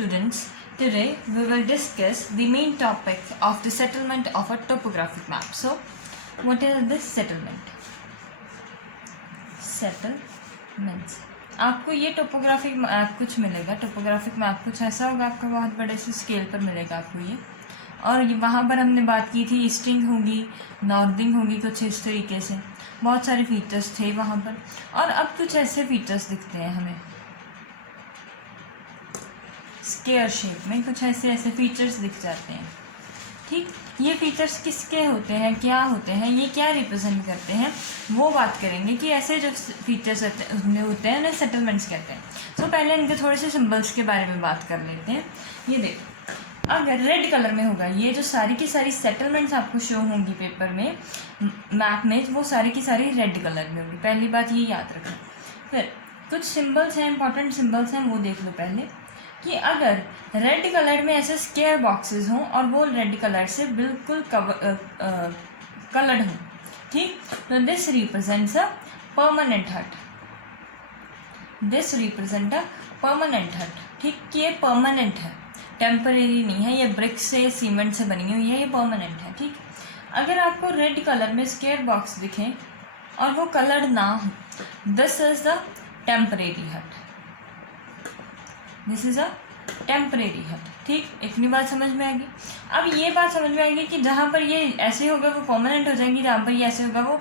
students, today we will discuss the main topic of the settlement of a topographic map. So, what is this settlement? Settlements. आपको ये topographic map कुछ मिलेगा, topographic map कुछ ऐसा होगा आपको बहुत बड़े से स्केल पर मिलेगा आपको ये। और ये वहाँ पर हमने बात की थी ईस्टिंग होगी, नॉर्दिंग होगी, कुछ इस तरीके से बहुत सारे फीचर्स थे वहाँ पर। और अब कुछ ऐसे फीचर्स दिखते हैं हमें स्क्वायर शेप में, कुछ ऐसे फीचर्स दिख जाते हैं। ठीक, ये फीचर्स किसके होते हैं, क्या होते हैं, ये क्या रिप्रेजेंट करते हैं, वो बात करेंगे कि ऐसे जो फीचर्स होते हैं उन्हें सेटलमेंट्स कहते हैं। तो पहले इनके थोड़े से सिंबल्स के बारे में बात कर लेते हैं। ये देखो, अगर रेड कलर में होगा, ये जो सारी की सारी सेटलमेंट्स आपको शो होंगी पेपर में, मैप में, वो सारी की सारी रेड कलर में होगी। पहली बात ये याद रखना। फिर कुछ सिंबल्स हैं, इंपॉर्टेंट सिंबल्स हैं, वो देख लो पहले कि अगर रेड कलर में ऐसे स्क्वायर बॉक्सेस हों और वो रेड कलर से बिल्कुल कलर्ड हों, ठीक, तो दिस रिप्रेजेंट्स अ परमानेंट हट। दिस रिप्रेजेंट अ परमानेंट हट। ठीक, कि ये परमानेंट है, टेम्परेरी नहीं है, ये ब्रिक से सीमेंट से बनी हुई है, ये परमानेंट है। ठीक, अगर आपको रेड कलर में स्क्वायर बॉक्स दिखे और वो कलर्ड ना हो, this is the temporary hut. This is a temporary hut. ठीक, इतनी बात समझ में आएगी। अब ये बात समझ में आएगी कि जहाँ पर ये ऐसे होगा वो परमानेंट हो जाएंगी, जहाँ पर ये ऐसे होगा वो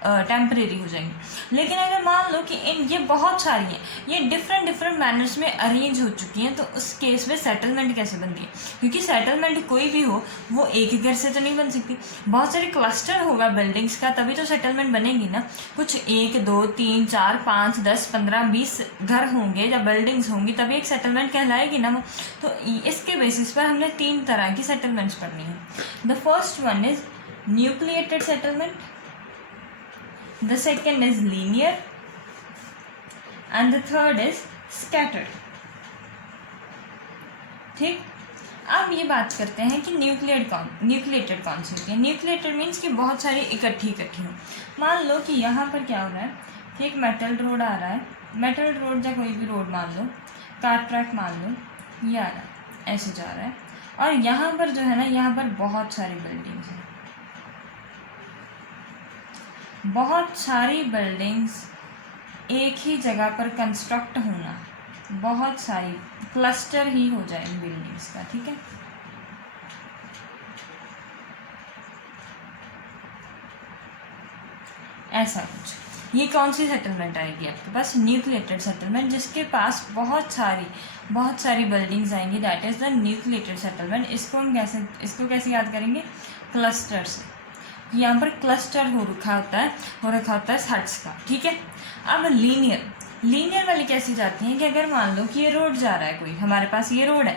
टेम्परेरी हो जाएंगी। लेकिन अगर मान लो कि ये बहुत सारी हैं, ये डिफरेंट मैनर्स में अरेंज हो चुकी हैं, तो उस केस में सेटलमेंट कैसे बनती है? क्योंकि सेटलमेंट कोई भी हो वो एक ही घर से तो नहीं बन सकती, बहुत सारे क्लस्टर होगा बिल्डिंग्स का, तभी तो सेटलमेंट बनेगी ना। कुछ 1 2 3 4 5 10 15 20 घर होंगे या बिल्डिंग्स होंगी, तभी एक सेटलमेंट कहलाएगी ना वो। तो इसके बेसिस पर हमने 3 तरह की सेटलमेंट्स पढ़नी है। The first one is nucleated settlement, the second is linear, and the third is scattered. ठीक, अब ये बात करते हैं कि न्यूक्लिएटेड कौन सी होती है। न्यूक्लिएटेड मीन्स कि बहुत सारी इकट्ठी हो। मान लो कि यहाँ पर क्या हो रहा है कि एक मेटल रोड आ रहा है, मेटल रोड या कोई भी रोड मान लो, कार ट्रैक मान लो, ये आ रहा है, ऐसे जा रहा है, और यहाँ पर जो है ना, यहाँ पर बहुत सारी बिल्डिंग्स हैं, बहुत सारी बिल्डिंग्स एक ही जगह पर कंस्ट्रक्ट होना, बहुत सारी क्लस्टर ही हो जाए इन बिल्डिंग्स का। ठीक है, ऐसा कुछ। ये कौन सी सेटलमेंट आएगी आपके पास? न्यूक्लिएटेड सेटलमेंट, जिसके पास बहुत सारी बिल्डिंग्स आएंगी, that is the nucleated settlement. इसको हम कैसे याद करेंगे? क्लस्टर से। यहाँ पर क्लस्टर हो रखा होता है हट्स का। ठीक है, अब लीनियर वाली कैसी जाती हैं कि अगर मान लो कि ये रोड जा रहा है, कोई हमारे पास ये रोड है,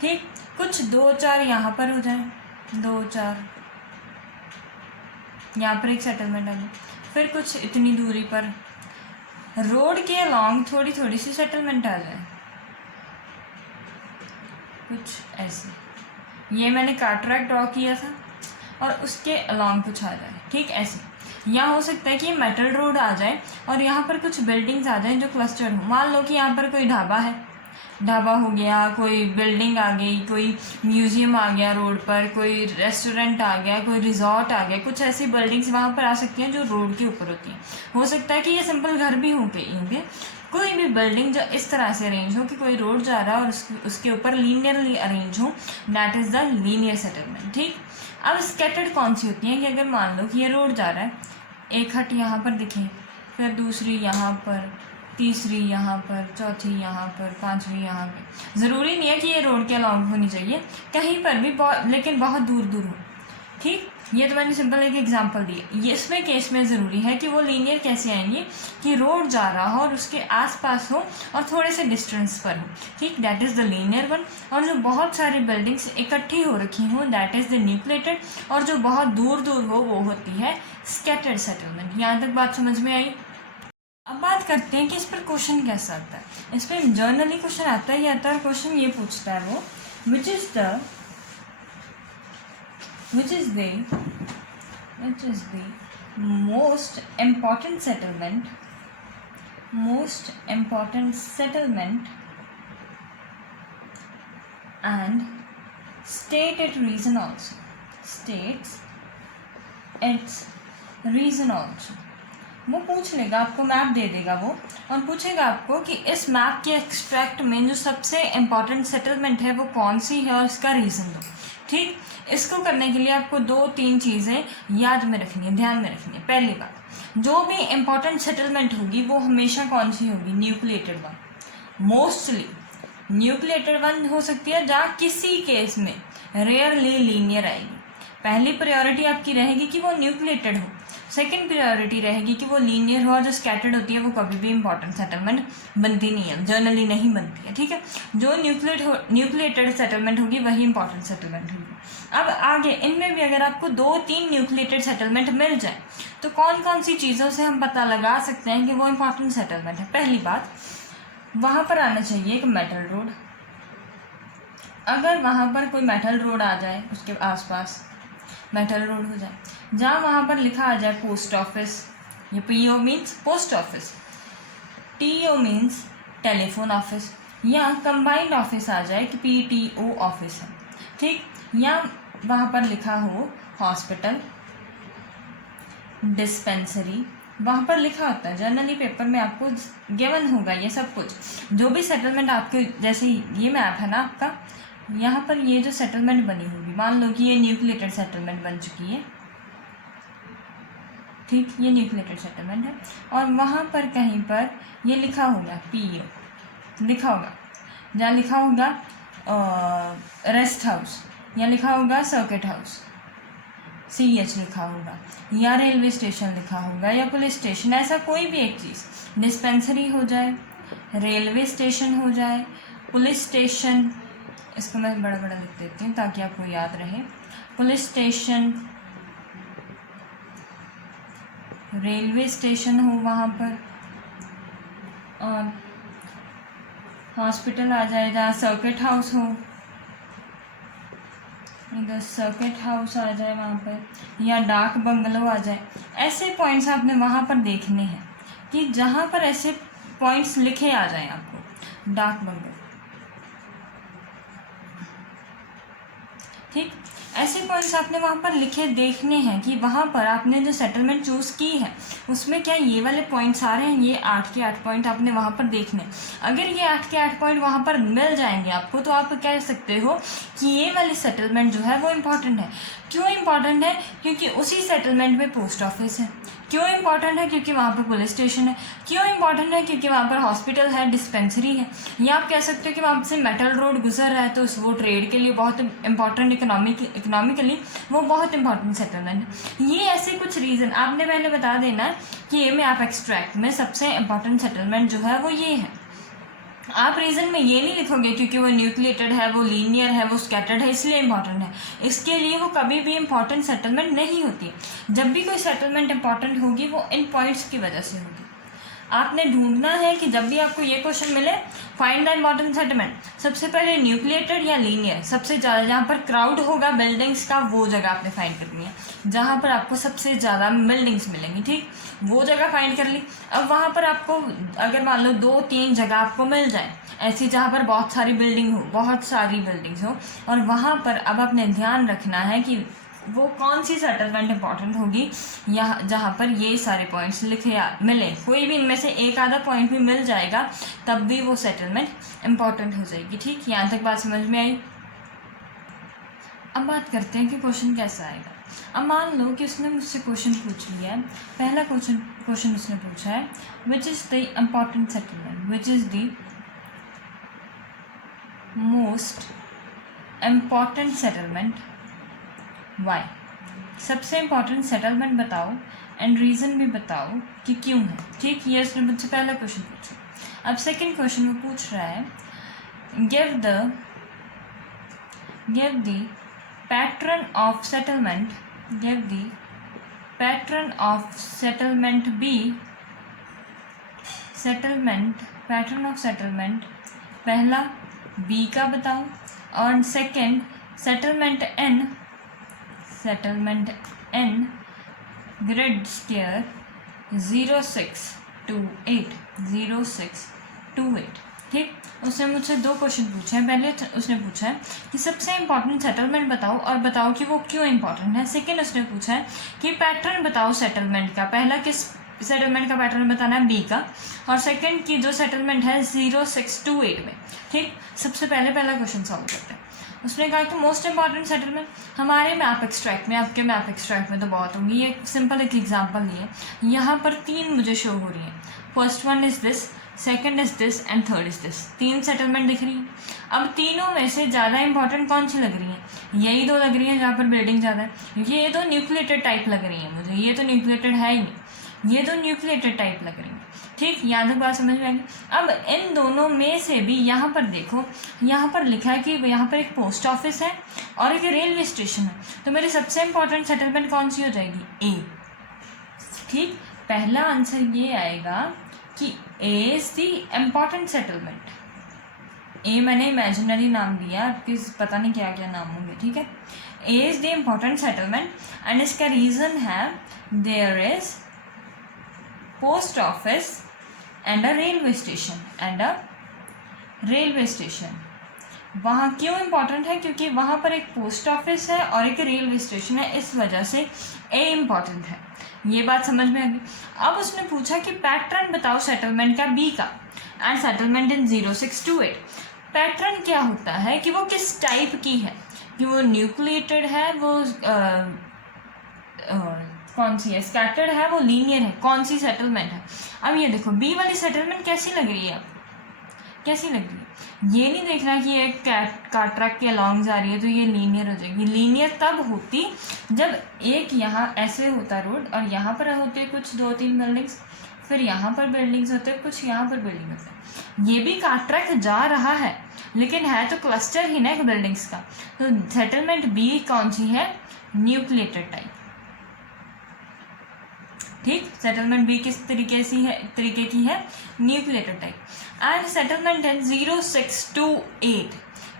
ठीक, कुछ 2-4 यहाँ पर हो जाए, 2-4 यहाँ पर एक सेटलमेंट आ जाए, फिर कुछ इतनी दूरी पर रोड के अलॉन्ग थोड़ी सी सेटलमेंट आ जाए, कुछ ऐसे। ये मैंने कार ट्रैक ड्रॉ किया था और उसके अलॉन्ग कुछ आ जाए। ठीक, ऐसे। यहाँ हो सकता है कि मेटल रोड आ जाए और यहाँ पर कुछ बिल्डिंग्स आ जाए जो क्लस्टर हो। मान लो कि यहाँ पर कोई ढाबा है, ढाबा हो गया, कोई बिल्डिंग आ गई, कोई म्यूजियम आ गया रोड पर, कोई रेस्टोरेंट आ गया, कोई रिजॉर्ट आ गया, कुछ ऐसी बिल्डिंग्स वहाँ पर आ सकती हैं जो रोड के ऊपर होती हैं। हो सकता है कि ये सिंपल घर भी होंगे, कोई भी बिल्डिंग जो इस तरह से अरेंज हो कि कोई रोड जा रहा है और उसके ऊपर लीनियरली अरेंज हो, that is the linear settlement. ठीक, अब स्कैटर्ड कौन सी होती हैं कि अगर मान लो कि ये रोड जा रहा है, एक हट यहाँ पर दिखे, फिर दूसरी यहाँ पर, तीसरी यहाँ पर, चौथी यहाँ पर, पांचवी यहाँ पर। ज़रूरी नहीं है कि ये रोड के अलॉन्ग होनी चाहिए, कहीं पर भी लेकिन बहुत दूर हो। ठीक, ये तो मैंने सिंपल एक एग्जांपल दी। ये इसमें केस में ज़रूरी है कि वो लीनियर कैसे आएंगे कि रोड जा रहा हो और उसके आसपास हो और थोड़े से डिस्टेंस पर हो। ठीक, that is the linear one. और जो बहुत सारी बिल्डिंग्स इकट्ठी हो रखी हों, दैट इज़ द न्यूक्लिएटेड। और जो बहुत दूर हो वो होती है स्कैटर्ड सेटलमेंट। यहाँ तक बात समझ में आई? अब बात करते हैं कि इस पर क्वेश्चन कैसा आता है। इस पर जर्नली क्वेश्चन आता है, और क्वेश्चन ये पूछता है वो, which is the most important settlement and state its reason also. States its reason also. वो पूछ लेगा आपको, मैप दे देगा वो, और पूछेगा आपको कि इस मैप के एक्सट्रैक्ट में जो सबसे इम्पॉर्टेंट सेटलमेंट है वो कौन सी है और इसका रीज़न दो। ठीक, इसको करने के लिए आपको 2-3 चीज़ें याद में रखनी है, ध्यान में रखनी है। पहली बात, जो भी इम्पॉर्टेंट सेटलमेंट होगी वो हमेशा कौन सी होगी? Nucleated one. Mostly nucleated one हो सकती है, जहाँ किसी केस में रेयरली लीनियर आएगी। पहली प्रायोरिटी आपकी रहेगी कि वो न्यूक्लिएटेड हो, सेकंड प्रायोरिटी रहेगी कि वो लीनियर हो, और जो स्कैटर्ड होती है वो कभी भी इंपॉर्टेंट सेटलमेंट बनती नहीं है, जनरली नहीं बनती है। ठीक है, जो न्यूक्लिएटेड सेटलमेंट होगी वही इंपॉर्टेंट सेटलमेंट होगी। अब आगे इनमें भी अगर आपको 2-3 न्यूक्लिएटेड सेटलमेंट मिल जाए तो कौन कौन सी चीज़ों से हम पता लगा सकते हैं कि वो इंपॉर्टेंट सेटलमेंट है? पहली बात, वहाँ पर आना चाहिए एक मेटल रोड। अगर वहाँ पर कोई मेटल रोड आ जाए, उसके आसपास मेटल रोड हो जाए, जहाँ वहाँ पर लिखा आ जाए पोस्ट ऑफिस, ये PO means post office, TO means telephone office, या कंबाइंड ऑफिस आ जाए कि PTO ऑफिस है। ठीक, या वहाँ पर लिखा हो हॉस्पिटल, डिस्पेंसरी, वहाँ पर लिखा होता है, जनरली पेपर में आपको गिवन होगा ये सब कुछ। जो भी सेटलमेंट आपके, जैसे ये मैप है ना आपका, यहाँ पर ये जो सेटलमेंट बनी होगी, मान लो कि ये न्यूक्लिएटेड सेटलमेंट बन चुकी है। ठीक, ये न्यूक्लिएटेड सेटलमेंट है, और वहाँ पर कहीं पर ये लिखा होगा PO लिखा होगा, जहाँ लिखा होगा रेस्ट हाउस, या लिखा होगा सर्किट हाउस, CH लिखा होगा, या रेलवे स्टेशन लिखा होगा, या पुलिस स्टेशन, ऐसा कोई भी एक चीज़। डिस्पेंसरी हो जाए, रेलवे स्टेशन हो जाए, पुलिस स्टेशन, इसको मैं बड़ा बड़ा लिख देती हूँ ताकि आपको याद रहे। पुलिस स्टेशन, रेलवे स्टेशन हो वहाँ पर, और हॉस्पिटल आ जाए, जहाँ सर्किट हाउस हो, इधर सर्किट हाउस आ जाए वहाँ पर, या डाक बंगलो आ जाए। ऐसे पॉइंट्स आपने वहाँ पर देखने हैं कि जहाँ पर ऐसे पॉइंट्स लिखे आ जाएं आपको, डाक बंगलो। ठीक, ऐसे पॉइंट्स आपने वहाँ पर लिखे देखने हैं कि वहाँ पर आपने जो सेटलमेंट चूज़ की है उसमें क्या ये वाले पॉइंट्स आ रहे हैं, ये 8 के 8 पॉइंट आपने वहाँ पर देखने। अगर ये 8 के 8 पॉइंट वहाँ पर मिल जाएंगे आपको, तो आप कह सकते हो कि ये वाली सेटलमेंट जो है वो इम्पॉर्टेंट है। क्यों इम्पॉर्टेंट है? क्योंकि उसी सेटलमेंट में पोस्ट ऑफिस है। क्यों इम्पॉर्टेंट है? क्योंकि वहाँ पर पुलिस स्टेशन है। क्यों इम्पॉर्टेंट है? क्योंकि वहाँ पर हॉस्पिटल है, डिस्पेंसरी है। या आप कह सकते हो कि वहाँ से मेटल रोड गुजर रहा है, तो वो ट्रेड के लिए बहुत इंपॉर्टेंट, इकोनॉमिकली वो बहुत इंपॉर्टेंट सेटलमेंट है। ये ऐसे कुछ रीज़न आपने पहले बता देना कि ये में आप एक्सट्रैक्ट में सबसे इंपॉर्टेंट सेटलमेंट जो है वो ये है। आप रीज़न में ये नहीं लिखोगे क्योंकि वो न्यूक्लिएटेड है, वो लीनियर है, वो स्कैटर्ड है इसलिए इंपॉर्टेंट है। इसके लिए वो कभी भी इंपॉर्टेंट सेटलमेंट नहीं होती। जब भी कोई सेटलमेंट इंपॉर्टेंट होगी वो इन पॉइंट्स की वजह से होगी। आपने ढूंढना है कि जब भी आपको ये क्वेश्चन मिले, फाइंड द इंपॉर्टेंट सेटलमेंट, सबसे पहले न्यूक्लिएटेड या लीनियर, सबसे ज़्यादा जहाँ पर क्राउड होगा बिल्डिंग्स का, वो जगह आपने फाइंड करनी है जहाँ पर आपको सबसे ज़्यादा बिल्डिंग्स मिलेंगी। ठीक, वो जगह फाइंड कर ली। अब वहाँ पर आपको अगर मान लो 2-3 जगह आपको मिल जाए ऐसी जहाँ पर बहुत सारी बिल्डिंग्स हो, और वहाँ पर अब आपने ध्यान रखना है कि वो कौन सी सेटलमेंट इंपॉर्टेंट होगी, या जहाँ पर ये सारे पॉइंट्स लिखे मिले, कोई भी इनमें से एक आधा पॉइंट भी मिल जाएगा तब भी वो सेटलमेंट इंपॉर्टेंट हो जाएगी। ठीक, यहाँ तक बात समझ में आई। अब बात करते हैं कि क्वेश्चन कैसा आएगा। अब मान लो कि उसने मुझसे क्वेश्चन पूछ लिया है। पहला क्वेश्चन उसने पूछा है, which is the important settlement, which is the most important settlement, why, सबसे इम्पॉर्टेंट सेटलमेंट बताओ एंड रीज़न भी बताओ कि क्यों है। ठीक, ये उसने मुझसे पहला क्वेश्चन पूछा। अब सेकंड क्वेश्चन में पूछ रहा है, give the pattern of settlement, give the pattern of settlement B, pattern of settlement पहला बी का बताओ, और second settlement in grid square 0628। ठीक, उसने मुझसे 2 क्वेश्चन पूछे हैं। पहले उसने पूछा है कि सबसे इम्पॉर्टेंट सेटलमेंट बताओ और बताओ कि वो क्यों इम्पॉर्टेंट है। सेकेंड उसने पूछा है कि पैटर्न बताओ सेटलमेंट का। पहला किस सेटलमेंट का पैटर्न बताना है, बी का, और सेकंड की जो सेटलमेंट है 0628 में। ठीक, सबसे पहले पहला क्वेश्चन सॉल्व करते हैं। उसने कहा कि मोस्ट इंपॉर्टेंट सेटलमेंट हमारे मैप एक्सट्रैक्ट में, आपके मैप एक्सट्रैक्ट में तो बहुत होंगी। एक सिंपल एक एग्जांपल लिए, यहाँ पर 3 मुझे शो हो रही हैं। First one is this, second is this and third is this. 3 settlement दिख रही हैं। अब तीनों में से ज़्यादा इंपॉर्टेंट कौन सी लग रही है? यही 2 लग रही हैं जहाँ पर बिल्डिंग ज़्यादा है, क्योंकि ये 2 न्यूक्लिएटेड टाइप लग रही हैं मुझे। ये तो न्यूक्लिएटेड है ही नहीं, ये 2 न्यूक्लिएटेड टाइप लग रही हैं। ठीक, यहाँ तक बात समझ में आएगी। अब इन दोनों में से भी यहाँ पर देखो, यहाँ पर लिखा है कि यहाँ पर एक पोस्ट ऑफिस है और एक रेलवे स्टेशन है। तो मेरी सबसे इंपॉर्टेंट सेटलमेंट कौन सी हो जाएगी? ए। ठीक, पहला आंसर ये आएगा कि A is the important settlement. A मैंने इमेजिनरी नाम दिया, आपके पता नहीं क्या क्या नाम होंगे। ठीक है, A is the important settlement and इसका रीज़न है there is post office and a railway station. वहाँ क्यों इम्पॉर्टेंट है? क्योंकि वहाँ पर एक पोस्ट ऑफिस है और एक रेलवे स्टेशन है, इस वजह से ए इम्पॉर्टेंट है। ये बात समझ में आ गई। अब उसने पूछा कि पैटर्न बताओ सेटलमेंट का, बी का, एंड सेटलमेंट इन 0628। पैटर्न क्या होता है कि वो किस टाइप की है, कि वो न्यूक्लिएटेड है, वो कौन सी है, स्कैटर्ड है, वो लीनियर है, कौन सी सेटलमेंट है। अब ये देखो, बी वाली सेटलमेंट कैसी लग रही है आपको? कैसी लग रही है? ये नहीं देख रहा कि एक कार ट्रैक के अलॉन्ग जा रही है तो ये लीनियर हो जाएगी। लीनियर तब होती जब एक यहाँ ऐसे होता रोड और यहाँ पर होते कुछ 2-3 बिल्डिंग्स, फिर यहाँ पर बिल्डिंग्स होते कुछ, यहाँ पर बिल्डिंग होते। ये भी कार ट्रैक जा रहा है लेकिन है तो क्लस्टर ही ना एक बिल्डिंग्स का। तो सेटलमेंट बी कौन सी है? Nucleated type. ठीक, सेटलमेंट बी किस तरीके की है? Nucleated type. एंड सेटलमेंट है 0628।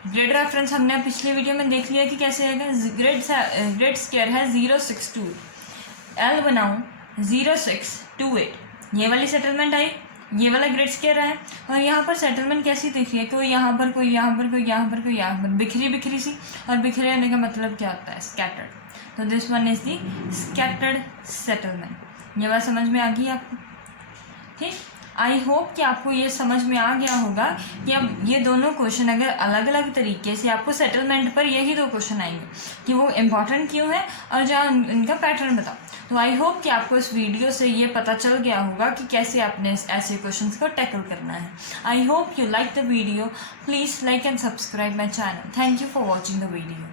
ग्रिड रेफरेंस हमने पिछले वीडियो में देख लिया कि कैसे आएगा। ग्रिड स्क्वायर है 062, एल बनाऊँ 0628। ये वाली सेटलमेंट आई, ये वाला ग्रिड स्क्वायर है। और यहाँ पर सेटलमेंट कैसी दिख रही है? कोई यहाँ पर, कोई यहाँ पर, कोई यहाँ पर, कोई यहाँ पर, बिखरी सी। और बिखरे रहने का मतलब क्या होता है? स्कैटर्ड। तो this one is the scattered settlement. ये बात समझ में आ गई आपको? ठीक, आई होप कि आपको ये समझ में आ गया होगा कि अब ये दोनों क्वेश्चन अगर अलग अलग तरीके से आपको सेटलमेंट पर यही 2 क्वेश्चन आएंगे कि वो इम्पॉर्टेंट क्यों है और जहाँ इनका पैटर्न बताओ। तो आई होप कि आपको इस वीडियो से ये पता चल गया होगा कि कैसे आपने ऐसे क्वेश्चंस को टैकल करना है। I hope you like the video. Please like and subscribe my channel. Thank you for watching the video.